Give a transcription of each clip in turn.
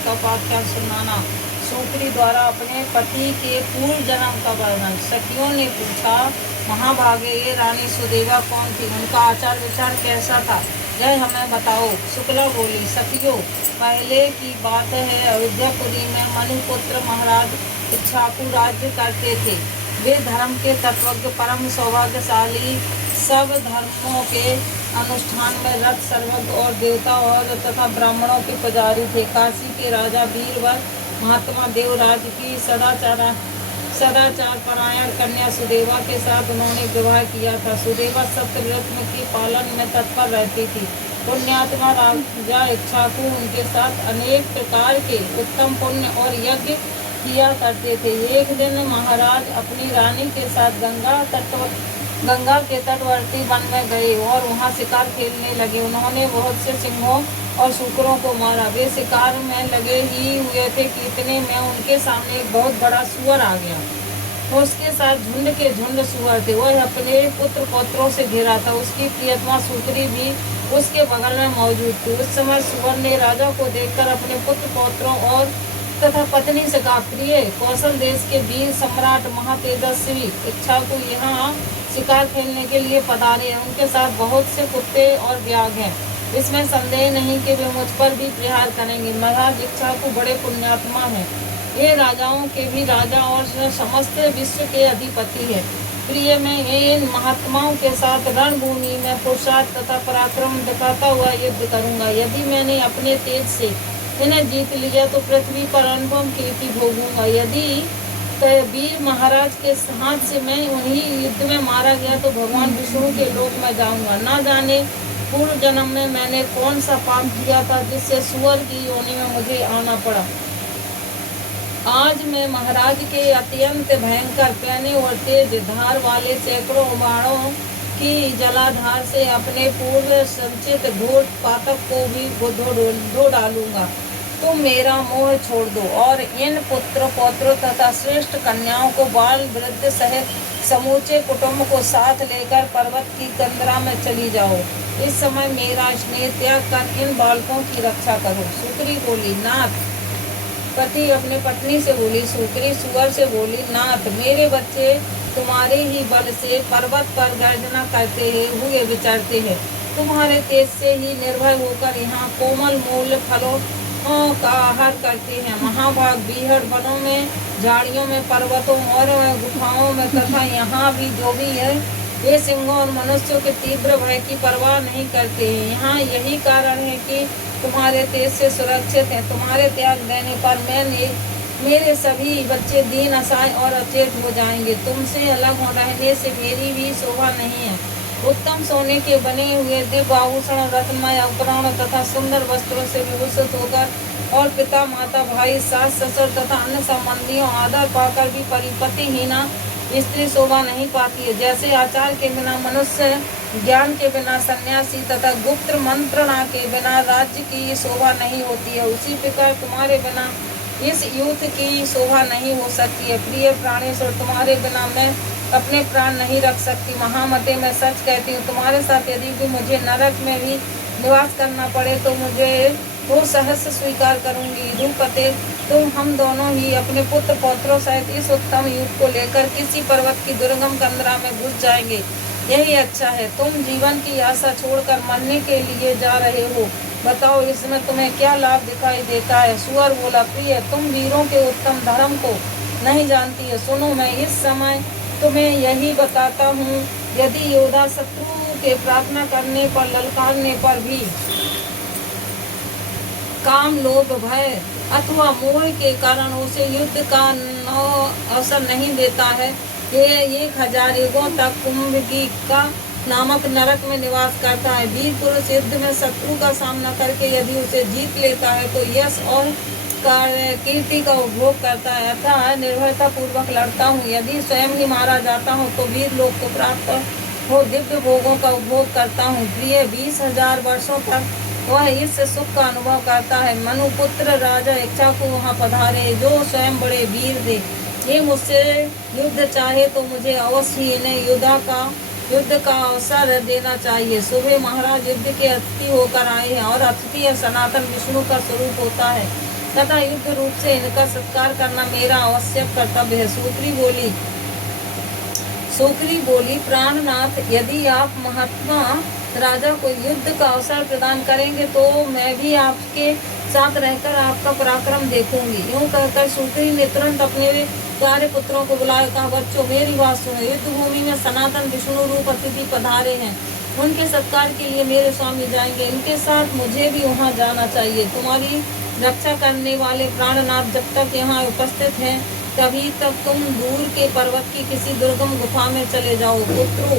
एक उपाख्यान सुनाना। सूकरी द्वारा अपने पति के पूर्व जन्म का वर्णन। सखियों ने पूछा, महाभागे ये रानी सुदेवा कौन थी, उनका आचार विचार कैसा था, यह हमें बताओ। शुक्ला बोली, सखियों पहले की बात है, अयोध्यापुरी में मनुपुत्र महाराज इक्ष्वाकु राज्य करते थे। वे धर्म के तत्वज्ञ, परम सौभाग्यशाली, सब धर्मों के अनुष्ठान में रत, सर्वज्ञ और देवता और तथा ब्राह्मणों के पुजारी थे। काशी के राजा वीरवर महात्मा देवराज की सदाचार परायण कन्या सुदेवा के साथ उन्होंने विवाह किया था। सुदेवा सत्यव्रत के पालन में तत्पर रहती थी। पुण्यात्मा राजा इक्ष्वाकु उनके साथ अनेक प्रकार के उत्तम पुण्य और यज्ञ किया करते थे। एक दिन महाराज अपनी रानी के साथ गंगा के तटवर्ती वन में गए और वहां शिकार खेलने लगे। उन्होंने बहुत से सिंहों और सूकरों को मारा। वे शिकार में लगे ही हुए थे कि इतने में उनके सामने एक बहुत बड़ा सूअर आ गया। उसके साथ झुंड के झुंड सूअर थे। वह अपने पुत्र पौत्रों से घिरा था। उसकी प्रियतमा सूकरी भी उसके बगल में मौजूद थी। उस समय सूअर ने राजा को देखकर अपने पुत्र पौत्रों और तथा पत्नी से कहा, प्रिय, कौशल देश के वीर सम्राट महातेजस्वी इक्ष्वाकु यहाँ शिकार खेलने के लिए पधारे हैं। उनके साथ बहुत से कुत्ते और व्याघ्र हैं। इसमें संदेह नहीं कि वे मुझ पर भी प्रहार करेंगे। महाराज इक्ष्वाकु बड़े पुण्यात्मा हैं। ये राजाओं के भी राजा और समस्त विश्व के अधिपति है। प्रिय, मैं इन महात्माओं के साथ रणभूमि में पुरुषार्थ तथा पराक्रम दिखाता हुआ युद्ध करूंगा। यदि मैंने अपने तेज से इन्हें जीत लिया तो पृथ्वी पर अनुपम कीर्ति भोगूंगा। यदि वीर महाराज के हाथ से मैं उन्हीं युद्ध में मारा गया तो भगवान विष्णु के लोक में जाऊंगा। न जाने पूर्व जन्म में मैंने कौन सा पाप किया था जिससे सूअर की योनि में मुझे आना पड़ा। आज मैं महाराज के अत्यंत भयंकर, पैने और तेज धार वाले सैकड़ों बाणों की जलाधार से अपने पूर्व संचित घोर पातक को भी धो डालूंगा। तुम मेरा मोह छोड़ दो और इन पुत्र पौत्रों तथा श्रेष्ठ कन्याओं को, बाल वृद्ध सहित समूचे कुटुंब को साथ लेकर पर्वत की कंदरा में चली जाओ। इस समय मेरा स्नेह त्याग कर इन बालकों की रक्षा करो। सूकरी बोली, नाथ। पति अपने पत्नी से बोली। सूकरी सूअर से बोली, नाथ, मेरे बच्चे तुम्हारे ही बल से पर्वत पर गर्जना करते हुए विचरते हैं। तुम्हारे तेज से ही निर्भय होकर यहाँ कोमल मूल फलों का आहार करते हैं। महाभाग बीहड़ वनों में, झाड़ियों में, पर्वतों और गुफाओं में तथा यहाँ भी जो भी है, वे सिंहों और मनुष्यों के तीव्र भय की परवाह नहीं करते हैं। यहाँ यही कारण है कि तुम्हारे तेज से सुरक्षित है। तुम्हारे त्याग देने पर मेरे सभी बच्चे दीन, असहाय और अचेत हो जाएंगे। तुमसे अलग रहने से मेरी भी शोभा नहीं है। उत्तम सोने के बने हुए दिव्य आभूषण, रत्नमय उपकरण तथा सुंदर वस्त्रों से विभूषित होकर और पिता, माता, भाई, सास, ससुर तथा अन्य संबंधियों आदर पाकर भी परिपतिहीना स्त्री शोभा नहीं पाती है। जैसे आचार के बिना मनुष्य, ज्ञान के बिना सन्यासी तथा गुप्त मंत्रणा के बिना राज्य की शोभा नहीं होती है, उसी प्रकार तुम्हारे बिना इस युद्ध की शोभा नहीं हो सकती है। प्रिय प्राणेश्वर, तुम्हारे बिना मैं अपने प्राण नहीं रख सकती। महामते, मैं सच कहती हूँ, तुम्हारे साथ यदि भी मुझे नरक में भी निवास करना पड़े तो मुझे वो सहस्य स्वीकार करूंगी। रूपते, तुम हम दोनों ही अपने पुत्र पौत्रों सहित इस उत्तम युग को लेकर किसी पर्वत की दुर्गम कंदरा में घुस जाएंगे। यही अच्छा है। तुम जीवन की आशा छोड़कर मरने के लिए जा रहे हो। बताओ, इसमें तुम्हें क्या लाभ दिखाई देता है। सूअर बोला, प्रिय, तुम वीरों के उत्तम धर्म को नहीं जानती है। सुनो, मैं इस समय तुम्हें यही बताता हूँ। यदि योद्धा शत्रु के प्रार्थना करने पर, ललकारने पर भी काम, लोभ, भय अथवा मोह के कारण उसे युद्ध का अवसर नहीं देता है, ये 1000 युगों तक कुंभकीका नामक नरक में निवास करता है। वीर पुरुष युद्ध में शत्रु का सामना करके यदि उसे जीत लेता है तो यश और कीर्ति का उपभोग करता है। अतः निर्भयता पूर्वक लड़ता हूँ। यदि स्वयं ही मारा जाता हूँ तो वीर लोक को प्राप्त हो दिव्य भोगों का उपभोग करता हूँ। प्रिय, 20,000 वर्षों तक वह इस सुख का अनुभव करता है। मनुपुत्र राजा इक्ष्वाकु वहाँ पधारे, जो स्वयं बड़े वीर थे। ये मुझसे युद्ध चाहे तो मुझे अवश्य इन्हें युद्ध का अवसर देना चाहिए। सुबह महाराज युद्ध के अतिथि होकर आए हैं और अतिथि सनातन विष्णु का स्वरूप होता है। तथा युद्ध रूप से इनका सत्कार करना मेरा आवश्यक कर्तव्य है। सोकरी बोली, प्राणनाथ, यदि आप महात्मा राजा को युद्ध का अवसर प्रदान करेंगे तो मैं भी आपके साथ रहकर आपका पराक्रम देखूंगी। यूं कहकर सुकरी ने तुरंत अपने प्यारे पुत्रों को बुलाया, कहा, बच्चों मेरी बात सुनो। युद्ध भूमि में सनातन विष्णु रूप अतिथि पधारे हैं। उनके सत्कार के लिए मेरे स्वामी जाएंगे। इनके साथ मुझे भी वहां जाना चाहिए। तुम्हारी रक्षा करने वाले प्राणनाथ जब तक यहाँ उपस्थित हैं तभी तक तुम दूर के पर्वत की किसी दुर्गम गुफा में चले जाओ। पुत्रों,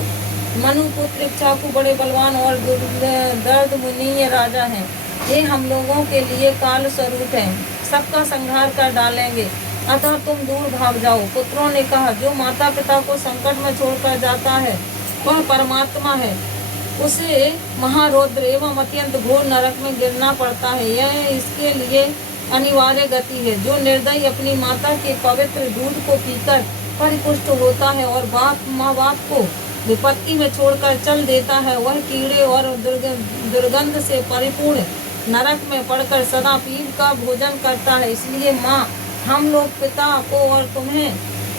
मनुपुत्र इक्ष्वाकु बड़े बलवान और दर्द मुनीय राजा हैं। ये हम लोगों के लिए काल स्वरूप हैं, सबका संहार कर डालेंगे, अतः तुम दूर भाग जाओ। पुत्रों ने कहा, जो माता पिता को संकट में छोड़कर जाता है वह परमात्मा है। उसे महारौद्र एवं अत्यंत घोर नरक में गिरना पड़ता है। यह इसके लिए अनिवार्य गति है। जो निर्दयी अपनी माता के पवित्र दूध को पीकर परिपुष्ट होता है और माँ बाप को विपत्ति में छोड़कर चल देता है, वह कीड़े और दुर्गंध से परिपूर्ण नरक में पड़कर सदा पीप का भोजन करता है। इसलिए माँ, हम लोग पिता को और तुम्हें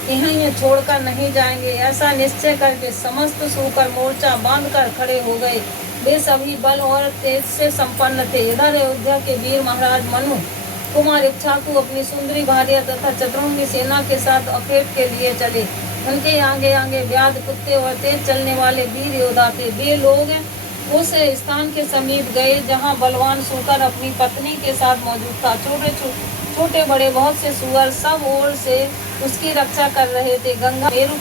यहीं छोड़कर नहीं जाएंगे। ऐसा निश्चय करके समस्त सूकर मोर्चा बांधकर खड़े हो गए। वे सभी बल और तेज से संपन्न थे। इधर अयोध्या के वीर महाराज मनु कुमार इक्ष्वाकु अपनी सुंदरी भार्या तथा चतुरंगी सेना के साथ अखेट के लिए चले। उनके आगे आगे व्याध, कुत्ते और तेज चलने वाले वीर योद्धा थे। वे लोग उस स्थान के समीप गए जहां बलवान सूकर अपनी पत्नी के साथ मौजूद था। छोटे बड़े बहुत से सुअर सब ओर से उसकी रक्षा कर रहे थे। गंगा मेरु